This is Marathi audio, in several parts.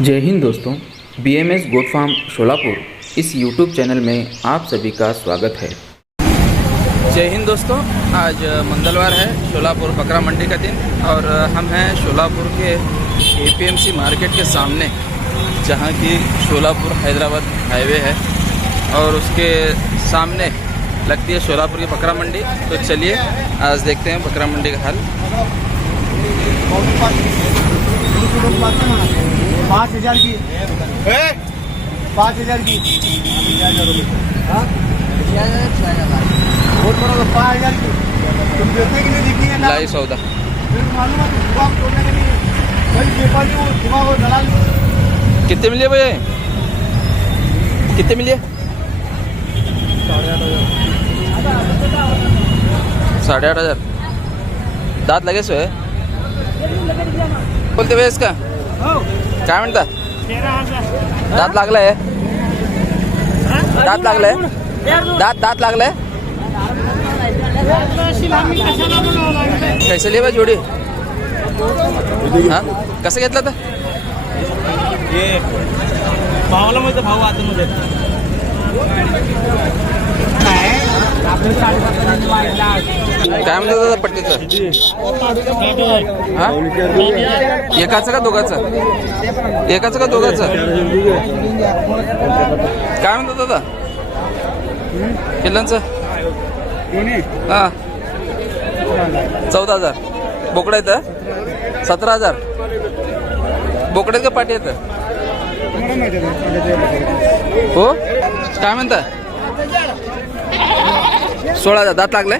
जय हिंद दोस्तों B M S goat farm Sholapur. इस यूट्यूब चैनल में आप सभी का स्वागत है। जय हिंद दोस्तों, आज मंगलवार है, शोलापुर बकरा मंडी का दिन, और हम हैं शोलापुर के एपीएमसी मार्केट के सामने, जहाँ की शोलापुर हैदराबाद हाईवे है। और उसके सामने लगती है शोलापुर की बकरा मंडी। तो चलिए, आज देखते हैं बकरा मंडी का हाल। पाँच हज़ार की। पाँच हज़ार की। हाँ? बहुत बड़ा पाँच हज़ार की। तुम देते कि नहीं देखी है ना? लाई सौदा। फिर मालूम है दुआ तोड़ने के लिए भाई व्यापारी हो दुआ हो दलाल कितने मिले भैया? कितने मिले? साढ़े आठ हज़ार। दाँत लगे सो है? बोलते भैया इसका। काय म्हणता? दात लागलाय? दात लागलाय? दात दात लागलाय? कैसे बा जोडी? हा? कसं घेतलं तर? भावाला माहिती भाऊ मध्ये काय म्हणतात दादा पट्टीचं? हा? एकाचं का दोघाचं? एकाचं का दोघाचं? काय म्हणतात दादा? पिल्लांचं हा. चौदा हजार. बोकडा येतं सतरा हजार. बोकड्यात का पाठी येतं हो? काय म्हणता? सोळा हजार दात लागलाय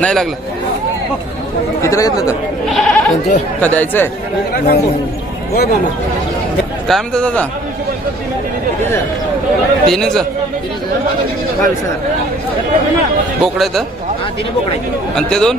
नाही लागलं. कितीला घेतलं तर? का द्यायचंय? काय म्हणतात दादा? तीनच बोकडा येतं आणि ते दोन?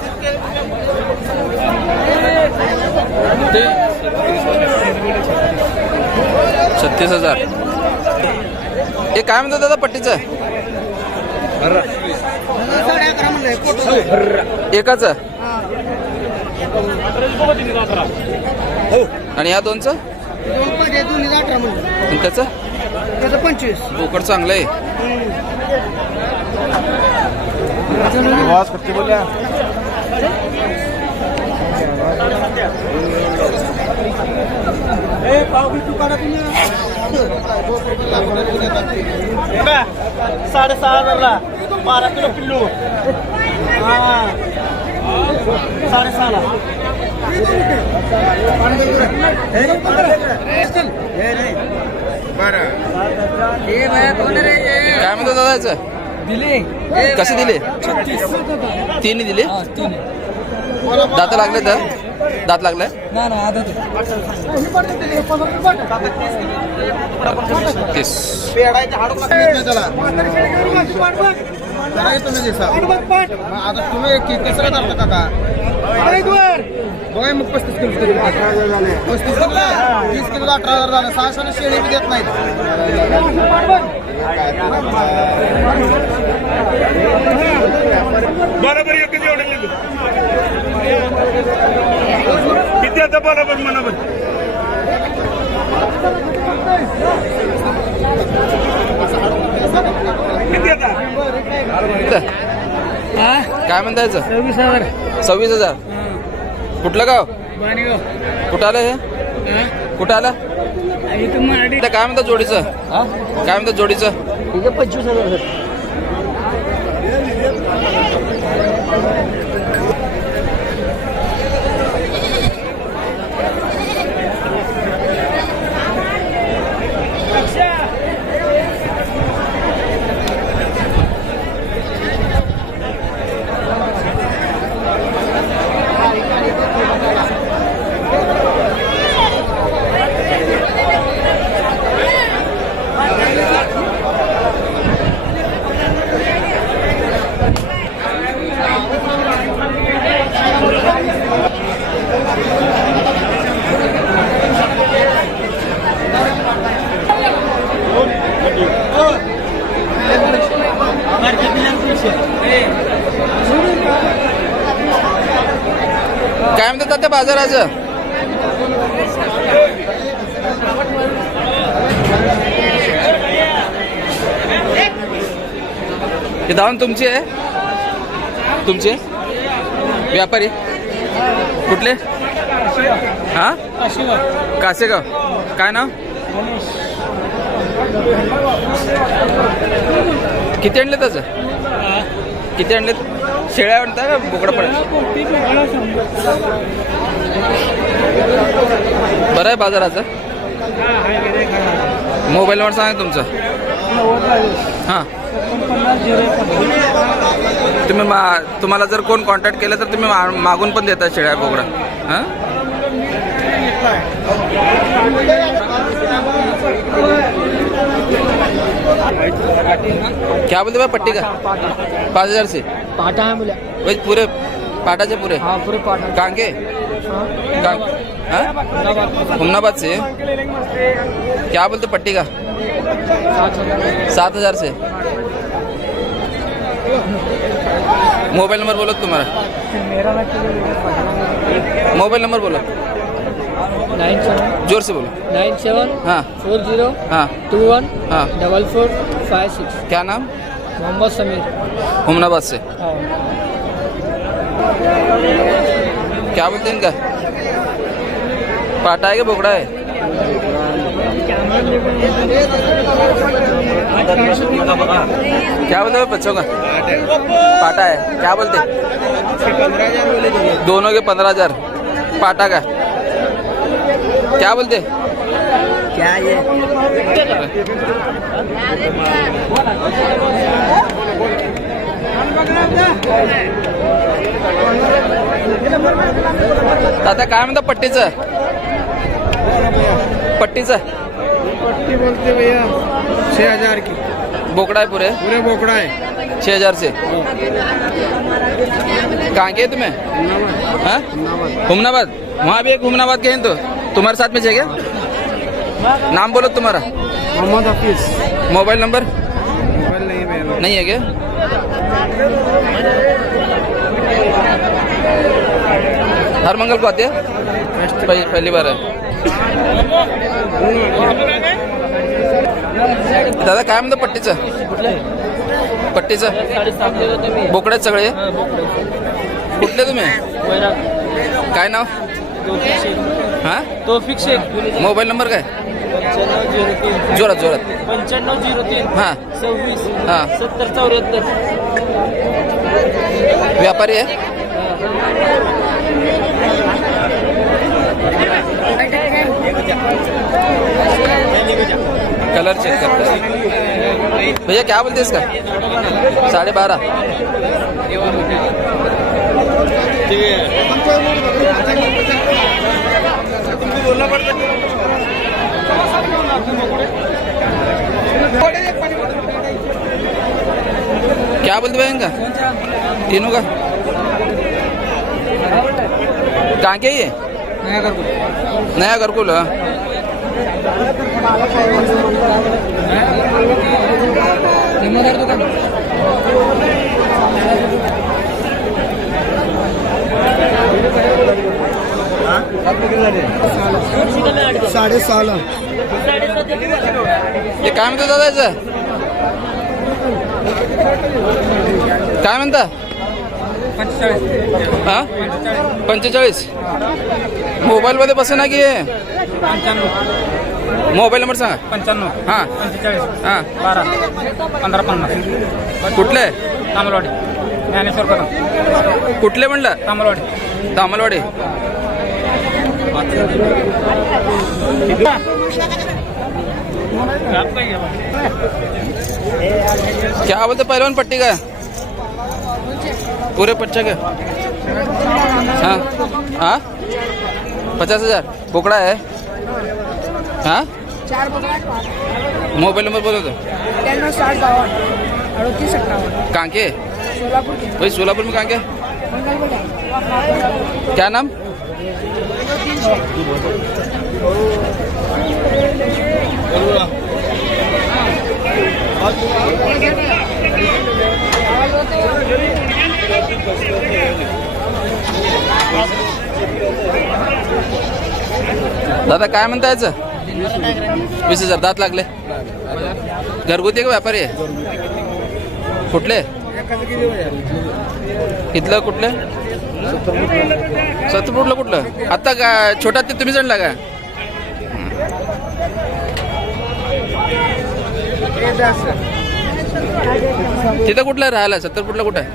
छत्तीस हजार. हे काय म्हणतात दादा पट्टीचं? एकाच? आणि या दोनचं? त्याच? पंचवीस बोकड चांगलं आहे. साडेसहा हजारला बारा किलो किलो हा? साडेसहाला काय म्हणतात दादा याचं दिले? कसे दिले? तिन्ही दिले? दात लागले तर? दात लागलाय तीस आता तुम्ही कसं करता काका बघा मग पस्तीस किलो पस्तीस किलो तीस किलो अठरा हजार झालं. सहाशे शेळी देत नाहीत. बरोबर एकच एवढं किती आता बरोबर म्हणा बरं किती आता? काय म्हणता याचं सव्वीस हजार. सव्वीस हजार कुठलं गाव? कुठं आलं हे? कुठं आलं? काय म्हणतात जोडीचं? काय म्हणतात जोडीचं? पंचवीस हजार बाजाराचं? हे धावून तुमची आहे? तुमची? व्यापारी? कुठले? हा? कासेगाव. काय नाव? किती आणले त्याचं? किती आणले शेळ्या आणता का बोकडा पडा बरं आहे बाजाराचं? मोबाईल नंबर सांगा तुमचा. हां. तुम्ही मा तुम्हाला जर कोण कॉन्टॅक्ट केलं तर तुम्ही मा- मागून पण देता शेळ्या बोकडा हां? क्या बोलते भाई पट्टी का? पाँच हजार से पाटा है बोले वही पूरे पाटाचे पुरे. हाँ पूरे पाटा. कहाँ के कहाँ हाँ? हुमनाबाद से? क्या बोलते पट्टी का? सात हज़ार से? मोबाइल नंबर बोलो तुम्हारा। मोबाइल नंबर बोलो। Nine seven. ज़ोर से बोलो। Nine seven. हाँ। Four zero. हाँ। Two one. हाँ। Double four. Five six. क्या नाम? मोहम्मद समीर। हुमनाबाद से। हाँ। क्या बोलते हैं इनका? पाटा है कि बोकड़ा है? क्या बोलते हैं बच्चों का? पाटा है। क्या बोलते दोनों के पंद्रह हज़ार। पाटा का। क्या बोलते क्या ये? दादा काय म्हणता पट्टीचं? पट्टीचं? पट्टी बोलते भैया छः हजार की. बोकड़ा है पूरे? पूरे बोकड़ा है छः हजार से कहाँ के हैं तुम्हें हाँ? हुमनाबाद. वहाँ भी एक हुमनाबाद के हैं तो तुम्हारे साथ में क्या? नाम बोलो तुम्हारा। Mohammed Hafeez. Mobile number? Mobile नहीं नहीं है क्या? हर मंगल को आते हैं? पहली, बार है। दादा काय म्हणतो पट्टीचं? पट्टीचं? बोकड्यात सगळे? कुठले तुम्ही? काय नाव? हा? तोफिक शेख मोबाईल नंबर काय? जोरात जोरात. पंच्याण्णव झिरो तीन. हा. सव्वीस. हा. सत्तर चौऱ्याहत्तर. व्यापारी है? कलर चेक करते हैं। भैया क्या बोलते हैं इसका? साढ़े बारह। क्या बोलते भाई इनका? तीनों का? कहाँ के ये? नया घरकुल। हाँ साडे सहाला हे काय म्हणतो दादा याचं काय म्हणता? हा? पंचेचाळीस. मोबाईलमध्ये बसे ना की? हे? मोबाईल नंबर सांगा. पंच्याण्णव. हां. पंचेचाळीस. हां. बारा. पंधरा पन्नास. कुठले? तांबलवाडी ज्ञानेश्वर कदम. कुठले म्हणलं? तांबलवाडी तामलवाडी. क्या बोलते पहलवान पट्टी का? पूरे पट्टे का? हाँ। हाँ? पचास हज़ार? बोकड़ा है? हाँ? मोबाईल नंबर बोलो तो। कहाँ के? वही सोलापुर में कहाँ के? क्या नाम? दादा काय म्हणता याचं? वीस हजार दात लागले. घरगुती का व्यापारी आहे? कुठले? इथलं कुठले? फुटलं कुठलं? आत्ता का छोटा ते तुम्ही जण लागा तिथं कुठलं आहे राहायला सत्तरपूरला कुठं आहे